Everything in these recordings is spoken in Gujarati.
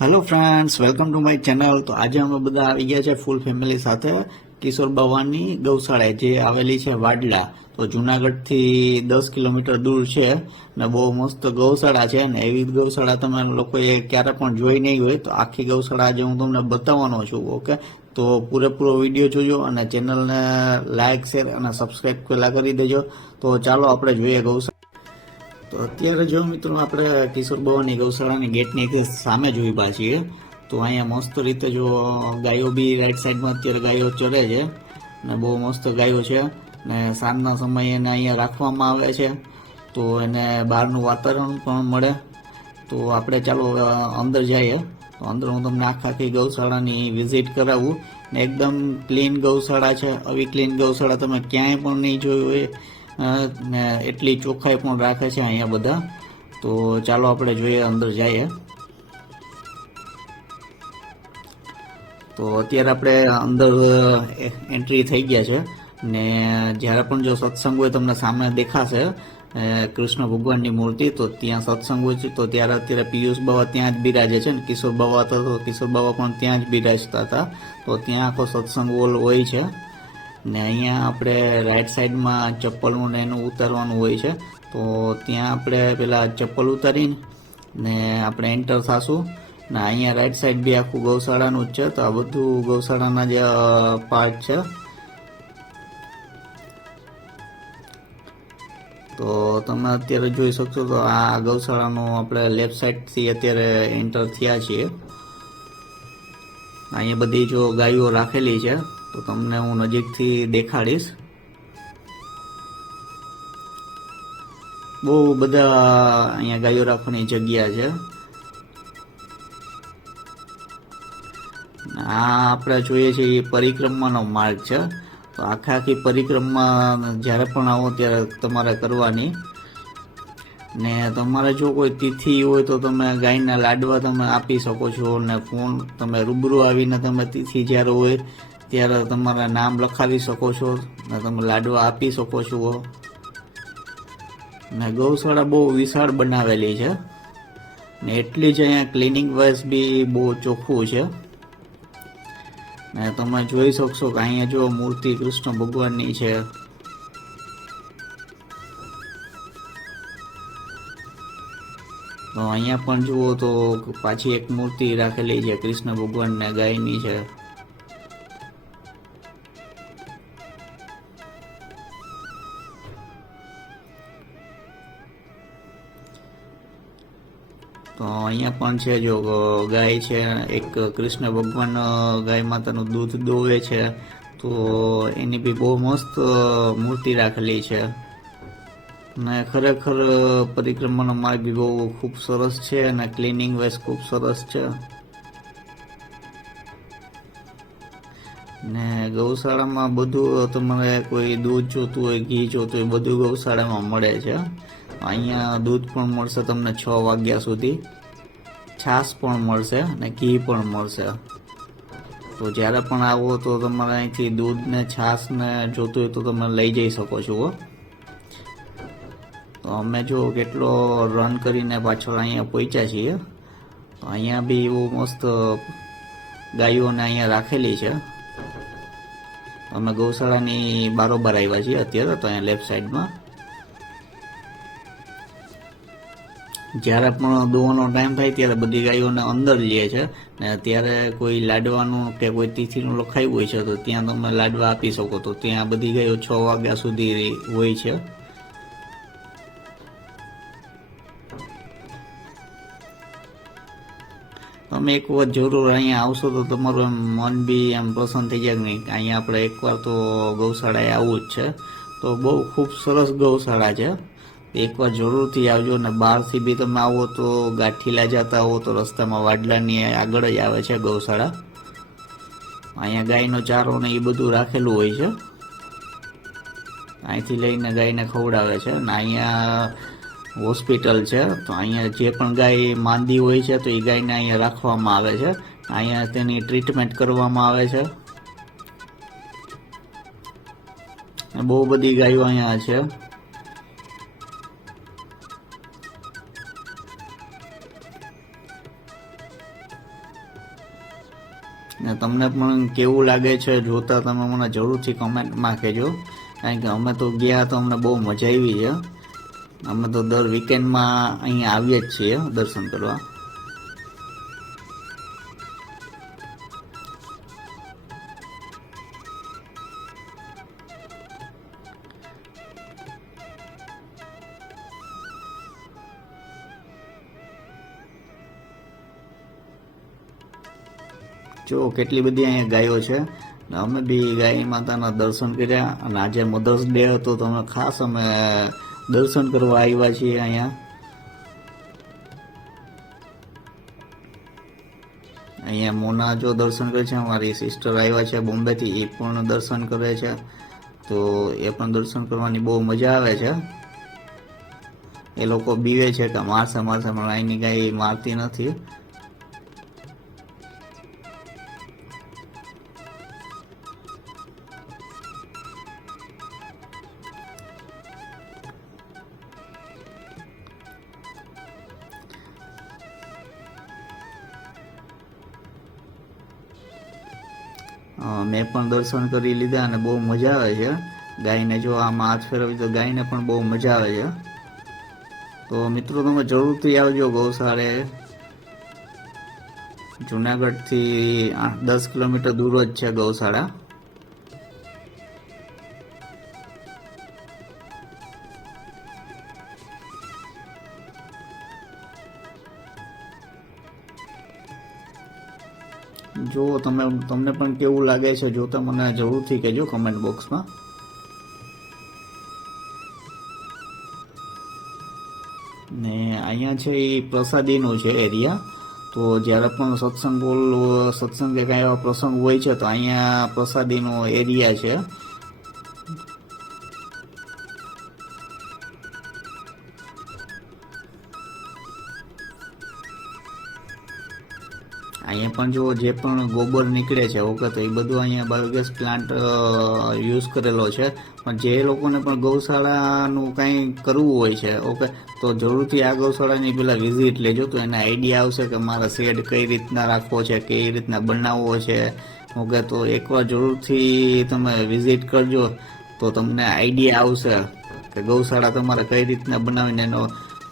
Hello friends, welcome to my channel. તો આજે અમે બધા આવી ગયા છે ફૂલ ફેમિલી સાથે કિશોર બાવાની ગૌશાળા જે આવેલી છે વાડલા. તો જુનાગઢથી 10 કિલોમીટર દૂર છે ને બહુ મસ્ત ગૌશાળા છે ને એવી ગૌશાળા તમે લોકોએ ક્યારે પણ જોઈ નહીં હોય. તો આખી ગૌશાળા આજે હું તમને બતાવવાનો છું. ઓકે, તો પૂરેપૂરો વિડીયો જોજો અને ચેનલને લાઇક, શેર અને સબસ્ક્રાઈબ પહેલાં કરી દેજો. તો ચાલો આપણે જોઈએ ગૌશાળા. તો અત્યારે જો મિત્રો આપણે કિશોર બાવાની ગૌશાળાની ગેટની સામે જ ઊભા છીએ. તો અહીંયા મસ્ત રીતે જો ગાયો બી રાઈટ સાઈડમાં અત્યારે ગાયો ચરે છે ને બહુ મસ્ત ગાયો છે ને સાંજના સમયે એને અહીંયા રાખવામાં આવે છે તો એને બહારનું વાતાવરણ પણ મળે. તો આપણે ચાલો અંદર જઈએ. તો અંદર હું તમને આખી ગૌશાળાની વિઝિટ કરાવું ને એકદમ ક્લીન ગૌશાળા છે. આવી ક્લીન ગૌશાળા તમે ક્યાંય પણ નહીં જોઈ હોય ને એટલી ચોખ્ખાઈ પણ રાખે છે અહીંયા બધા. તો ચાલો આપણે જોઈએ, અંદર જઈએ. તો અત્યારે આપણે અંદર એન્ટ્રી થઈ ગયા છે ને જ્યારે પણ જો સત્સંગ હોય તમને સામે દેખાશે કૃષ્ણ ભગવાનની મૂર્તિ. તો ત્યાં સત્સંગ હોય છે તો ત્યારે અત્યારે પિયુષ બાવા ત્યાં જ બિરાજે છે ને કિશોર બાવા હતા તો કિશોર બાવા પણ ત્યાં જ બિરાજતા હતા. તો ત્યાં આખો સત્સંગ હોલ હોય છે ને અહીંયા આપણે રાઈટ સાઈડમાં ચપ્પલનું ને એનું ઉતારવાનું હોય છે. તો ત્યાં આપણે પેલા ચપ્પલ ઉતારીને ને આપણે એન્ટર થશું ને અહીંયા રાઈટ સાઈડ બી આખું ગૌશાળાનું જ છે. તો આ બધું ગૌશાળાના જે પાર્ટ છે. તો તમે અત્યારે જોઈ શકશો તો આ ગૌશાળાનું આપણે લેફ્ટ સાઈડથી અત્યારે એન્ટર થયા છીએ. અહીંયા બધી જો ગાયો રાખેલી છે તો તમને હું નજીકથી દેખાડીશ. બહુ બધા અહીંયા ગાયો રાખવાની જગ્યા છે. આ આપણે જોઈએ છીએ પરિક્રમાનો માર્ગ છે. તો આખી પરિક્રમા જ્યારે પણ આવો ત્યારે તમારે કરવાની ને તમારે જો કોઈ તિથિ હોય તો તમે ગાયના લાડવા તમે આપી શકો છો ને ફોન તમે રૂબરૂ આવીને તમે તિથિ જ્યારે હોય ત્યારે તમારા નામ લખાવી શકો છો ને તમે લાડવા આપી શકો છો. ને ગૌશાળા બહુ વિશાળ બનાવેલી છે ને એટલી જ અહીંયા ક્લિનિંગ વાઇઝ બી બહુ ચોખ્ખું છે. ને તમે જોઈ શકશો કે અહીંયા જો મૂર્તિ કૃષ્ણ ભગવાનની છે. તો અહીંયા પણ જુઓ તો પાછી એક મૂર્તિ રાખેલી છે કૃષ્ણ ભગવાન ને ગાયની છે. તો અહીંયા પણ છે જો ગાય છે, એક કૃષ્ણ ભગવાન ગાય માતાનું દૂધ દોવે છે. તો એની બી બહુ મસ્ત મૂર્તિ રાખેલી છે ને ખરેખર પરિક્રમાનો માર્ગ બી બહુ ખૂબ સરસ છે અને ક્લિનિંગ વાઇઝ ખૂબ સરસ છે. ને ગૌશાળામાં બધું તમારે કોઈ દૂધ જોતું હોય, ઘી જોતું હોય, બધું ગૌશાળામાં મળે છે. અહીંયા દૂધ પણ મળશે તમને 6 વાગ્યા સુધી, છાશ પણ મળશે અને ઘી પણ મળશે. તો જ્યારે પણ આવો તો તમારે અહીંથી દૂધ ને છાશ ને જોતું હોય તો તમે લઈ જઈ શકો છો. તો અમે જો કેટલો રન કરીને પાછળ અહીંયા પહોંચ્યા છીએ. તો અહીંયા બી એવું મસ્ત ગાયોને અહીંયા રાખેલી છે. અમે ગૌશાળાની બારોબાર આવ્યા છીએ અત્યારે. તો અહીંયા લેફ્ટ સાઈડમાં જ્યારે પણ દોવાનો ટાઈમ થાય ત્યારે બધી ગાયોને અંદર લે છે ને ત્યારે કોઈ લાડવાનું કે કોઈ તિથિનું લખાયું હોય છે તો ત્યાં તમે લાડવા આપી શકો. તો ત્યાં બધી ગાયો 6 વાગ્યા સુધી હોય છે. તમે એક વખત જરૂર અહીંયા આવશો તો તમારું એમ મન બી એમ પ્રસન્ન થઈ જાય નહીં. અહીંયા આપણે એકવાર તો ગૌશાળાએ આવવું જ છે. તો બહુ ખૂબ સરસ ગૌશાળા છે. એકવાર જરૂરથી આવજો. ને બહારથી બી તમે આવો તો ગાંઠીલા જતા હો તો રસ્તામાં વાડલાની આગળ જ આવે છે ગૌશાળા. અહીંયા ગાયનો ચારો ને એ બધું રાખેલું હોય છે. અહીંથી લઈને ગાયને ખવડાવે છે. ને અહીંયા હોસ્પિટલ છે. તો અહીંયા જે પણ ગાય માંદી હોય છે તો એ ગાયને અહીંયા રાખવામાં આવે છે. અહીંયા તેની ટ્રીટમેન્ટ કરવામાં આવે છે. બહુ બધી ગાયો અહીંયા છે. ને તમને પણ કેવું લાગે છે જોતા તમે મને જરૂરથી કમેન્ટમાં કહેજો, કારણ કે અમે તો ગયા તો અમને બહુ મજા આવી છે. અમે તો દર વીકેન્ડમાં અહીંયા આવીએ જ છીએ દર્શન કરવા. જો કેટલી બધી અહીંયા ગાયો છે. અમે બી ગાય માતાના દર્શન કર્યા, અને આજે મધર્સ ડે હતો તો અમે ખાસ અમે દર્શન કરવા આવ્યા છીએ અહીંયા. અહીંયા મોના જો દર્શન કરે છે, અમારી સિસ્ટર આવ્યા છે બોમ્બેથી, એ પણ દર્શન કરે છે. તો એ પણ દર્શન કરવાની બહુ મજા આવે છે. એ લોકો બીવે છે કે મારશે પણ અહીંની ગાય મારતી નથી. મેં પણ દર્શન કરી લીધા અને બહુ મજા આવે છે. ગાયને જો આમાં હાથ ફેરવી તો ગાયને પણ બહુ મજા આવે છે. તો મિત્રો તમે જરૂરથી આવજો ગૌશાળે. જુનાગઢથી 8-10 કિલોમીટર દૂર જ છે ગૌશાળા. જો તમને પણ કેવું લાગે છે જોતા મને જરૂરથી કહેજો કમેન્ટ બોક્સમાં. ને અહીંયા છે એ પ્રસાદીનો છે એરિયા. તો જ્યારે પણ સત્સંગ કે કાંઈ એવા પ્રસંગ હોય છે તો અહીંયા પ્રસાદીનો એરિયા છે. અહીંયા પણ જો જે પણ ગોબર નીકળે છે ઓકે, તો એ બધું અહીંયા બાયોગેસ પ્લાન્ટ યુઝ કરેલો છે. પણ જે લોકોને પણ ગૌશાળાનું કાંઈ કરવું હોય છે ઓકે, તો જરૂરથી આ ગૌશાળાની પેલા વિઝિટ લેજો, તો એને આઈડિયા આવશે કે મારા શેડ કઈ રીતના રાખવો છે, કઈ રીતના બનાવવો છે ઓકે. તો એકવાર જરૂરથી તમે વિઝિટ કરજો તો તમને આઈડિયા આવશે કે ગૌશાળા તમારે કઈ રીતના બનાવીને એનો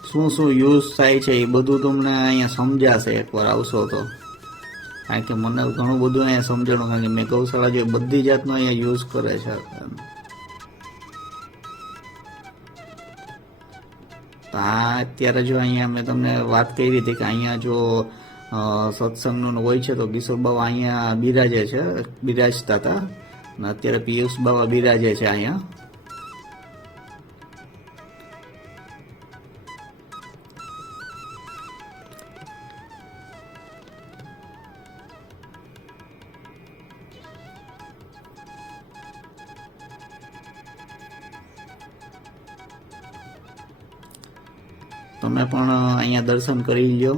શું યુઝ થાય છે એ બધું તમને અહીંયા સમજાશે એકવાર આવશો તો. કારણ કે મને ઘણું બધું અહીંયા સમજણું, કારણ કે મેં ગૌશાળા જે બધી જાતનો અહીંયા યુઝ કરે છે. તો અત્યારે જો અહીંયા મેં તમને વાત કરી હતી કે અહીંયા જો સત્સંગનું હોય છે તો કિશોર બાબા અહીંયા બિરાજતા હતા, અને અત્યારે પિયુષ બાબા બિરાજે છે અહીંયા. તમે પણ અહીંયા દર્શન કરી લો.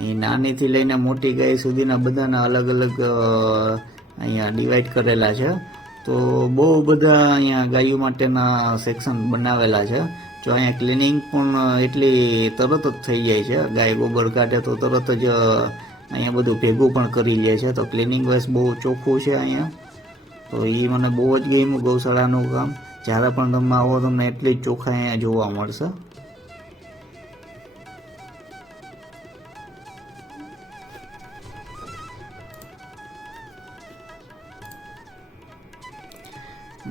એ નાનીથી લઈને મોટી ગાય સુધીના બધાના અલગ અલગ અહીંયા ડિવાઈડ કરેલા છે. તો બહુ બધા અહીંયા ગાયો માટેના સેક્શન બનાવેલા છે. જો અહીંયા ક્લિનિંગ પણ એટલી તરત જ થઈ જાય છે. ગાય ગોબર કાઢે તો તરત જ અહીંયા બધું ભેગું પણ કરી લે છે. તો ક્લિનિંગ વાઇઝ બહુ ચોખ્ખું છે અહીંયા. તો એ મને બહુ જ ગમ્યું ગૌશાળાનું કામ. જ્યારે પણ તમે આવો તમને એટલી જ ચોખ્ખા અહીંયા જોવા મળશે.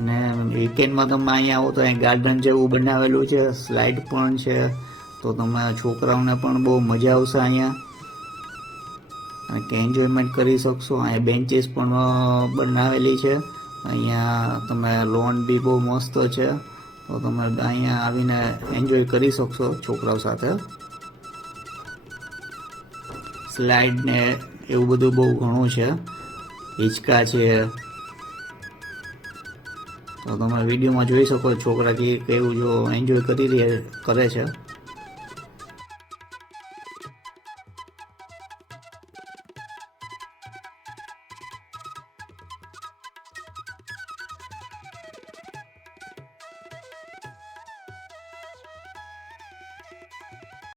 ને વીકેન્ડમાં તમે અહીંયા આવો તો અહીં ગાર્ડન જેવું બનાવેલું છે, સ્લાઇડ પણ છે. તો તમે છોકરાઓને પણ બહુ મજા આવશે અહીંયા, અને કે એન્જોયમેન્ટ કરી શકશો. અહીંયા બેન્ચીસ પણ બનાવેલી છે. અહીંયા તમે લોન બી બહુ મસ્ત છે. તો તમે અહીંયા આવીને એન્જોય કરી શકશો છોકરાઓ સાથે. સ્લાઇડ ને એવું બધું બહુ ઘણું છે. હિંચકા છે. તો તમે વિડીયોમાં જોઈ શકો છોકરા કેવું જો એન્જોય કરે છે.